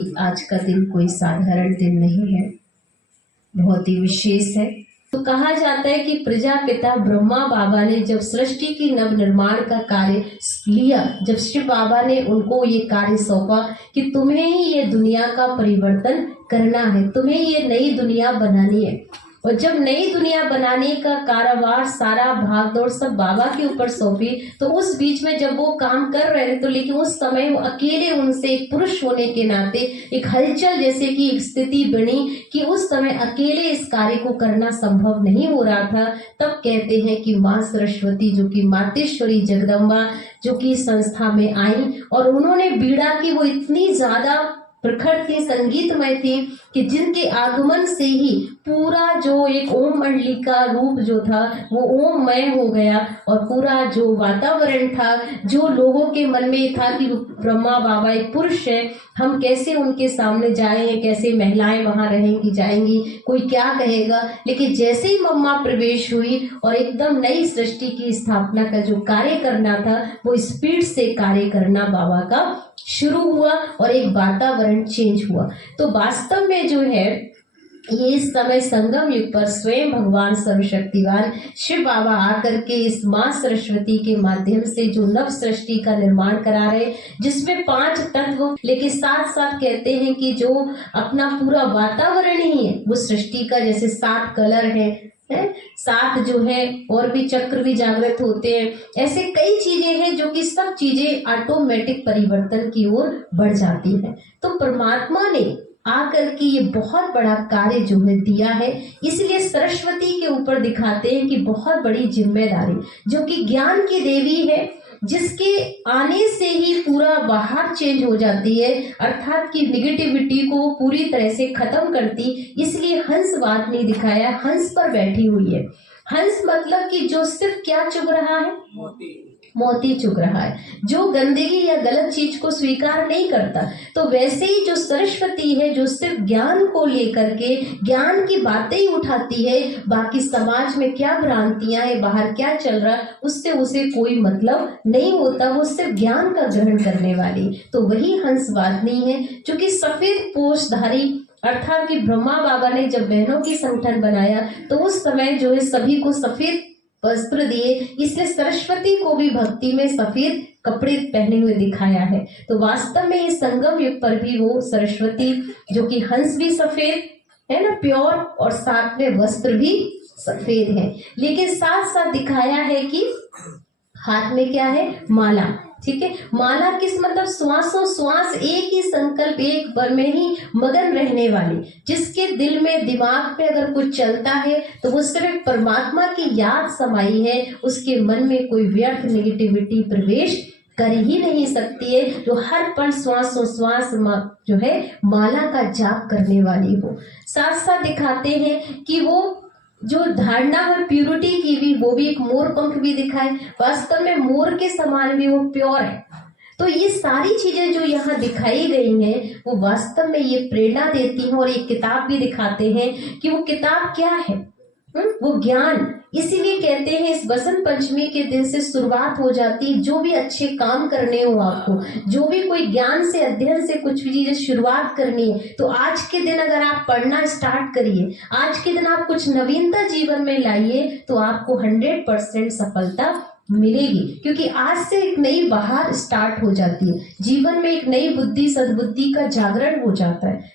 आज का दिन कोई साधारण दिन नहीं है, बहुत ही विशेष है। तो कहा जाता है कि प्रजापिता ब्रह्मा बाबा ने जब सृष्टि की नव निर्माण का कार्य लिया, जब शिव बाबा ने उनको ये कार्य सौंपा कि तुम्हें ही ये दुनिया का परिवर्तन करना है, तुम्हें ये नई दुनिया बनानी है। और जब नई दुनिया बनाने का कारोबार सारा भाग दौड़ सब बाबा के ऊपर सौंपी, तो उस बीच में जब वो काम कर रहे थे तो लेकिन उस समय वो अकेले, उनसे एक पुरुष होने के नाते एक हलचल जैसे की एक स्थिति बनी कि उस समय अकेले इस कार्य को करना संभव नहीं हो रहा था। तब कहते हैं कि माँ सरस्वती जो कि मातेश्वरी जगदम्बा जो कि संस्था में आई और उन्होंने बीड़ा की वो इतनी ज्यादा प्रखर थी, संगीतमय थी कि जिनके आगमन से ही पूरा जो एक ओम मंडली का रूप जो था वो ओममय हो गया और पूरा जो वातावरण था, जो लोगों के मन में था कि ब्रह्मा बाबा एक पुरुष है, हम कैसे उनके सामने जाएं, कैसे महिलाएं वहां रहेंगी जाएंगी, कोई क्या कहेगा। लेकिन जैसे ही मम्मा प्रवेश हुई और एकदम नई सृष्टि की स्थापना का जो कार्य करना था वो स्पीड से कार्य करना बाबा का शुरू हुआ और एक वातावरण चेंज हुआ। तो वास्तव में जो है ये इस समय संगम युग पर स्वयं भगवान सर्वशक्तिवान शिव बाबा आकर के इस माँ सरस्वती के माध्यम से जो नव सृष्टि का निर्माण करा रहे, जिसमें 5 तत्व, लेकिन साथ साथ कहते हैं कि जो अपना पूरा वातावरण ही है वो सृष्टि का, जैसे 7 कलर है 7 जो है और भी चक्र भी जागृत होते हैं, ऐसे कई चीजें हैं जो कि सब चीजें ऑटोमेटिक परिवर्तन की ओर बढ़ जाती हैं। तो परमात्मा ने आकर के ये बहुत बड़ा कार्य जो है दिया है, इसलिए सरस्वती के ऊपर दिखाते हैं कि बहुत बड़ी जिम्मेदारी, जो कि ज्ञान की देवी है, जिसके आने से ही पूरा बाहर चेंज हो जाती है, अर्थात कि निगेटिविटी को पूरी तरह से खत्म करती। इसलिए हंसवाद नहीं दिखाया, हंस पर बैठी हुई है। हंस मतलब कि जो सिर्फ क्या चुग रहा है, मोती चुग रहा है, जो गंदगी या गलत चीज को स्वीकार नहीं करता। तो वैसे ही जो सरस्वती है जो सिर्फ ज्ञान को लेकर के ज्ञान की बातें ही उठाती है, बाकी समाज में क्या भ्रांतियां है, बाहर क्या चल रहा है, उससे उसे कोई मतलब नहीं होता, वो सिर्फ ज्ञान का ग्रहण करने वाली। तो वही हंसवादिनी है जो कि सफेद पोषधारी, अर्थात कि ब्रह्मा बाबा ने जब बहनों की संगठन बनाया तो उस समय जो है सभी को सफेद वस्त्र दिए, इसलिए सरस्वती को भी भक्ति में सफेद कपड़े पहने हुए दिखाया है। तो वास्तव में इस संगम युग पर भी वो सरस्वती जो कि हंस भी सफेद है ना, प्योर, और साथ में वस्त्र भी सफेद है, लेकिन साथ साथ दिखाया है कि हाथ में क्या है, माला। ठीक है, माला किस मतलब श्वासों श्वास एक ही संकल्प, एक बार में ही मगन रहने वाली, जिसके दिल में दिमाग में अगर कुछ चलता है तो वो सिर्फ परमात्मा की याद समाई है, उसके मन में कोई व्यर्थ नेगेटिविटी प्रवेश कर ही नहीं सकती है, जो हर पल श्वासों श्वास जो है माला का जाप करने वाली हो। साथ साथ दिखाते हैं कि वो जो धारणा है प्यूरिटी की भी, वो भी एक मोर पंख भी दिखाए, वास्तव में मोर के समान भी वो प्योर है। तो ये सारी चीजें जो यहाँ दिखाई गई हैं वो वास्तव में ये प्रेरणा देती हैं। और एक किताब भी दिखाते हैं कि वो किताब क्या है, वो ज्ञान। इसीलिए कहते हैं इस बसंत पंचमी के दिन से शुरुआत हो जाती है, जो भी अच्छे काम करने हो आपको, जो भी कोई ज्ञान से अध्ययन से कुछ भी चीजें शुरुआत करनी है, तो आज के दिन अगर आप पढ़ना स्टार्ट करिए, आज के दिन आप कुछ नवीनता जीवन में लाइए, तो आपको 100% सफलता मिलेगी। क्योंकि आज से एक नई बहार स्टार्ट हो जाती है, जीवन में एक नई बुद्धि सद्बुद्धि का जागरण हो जाता है।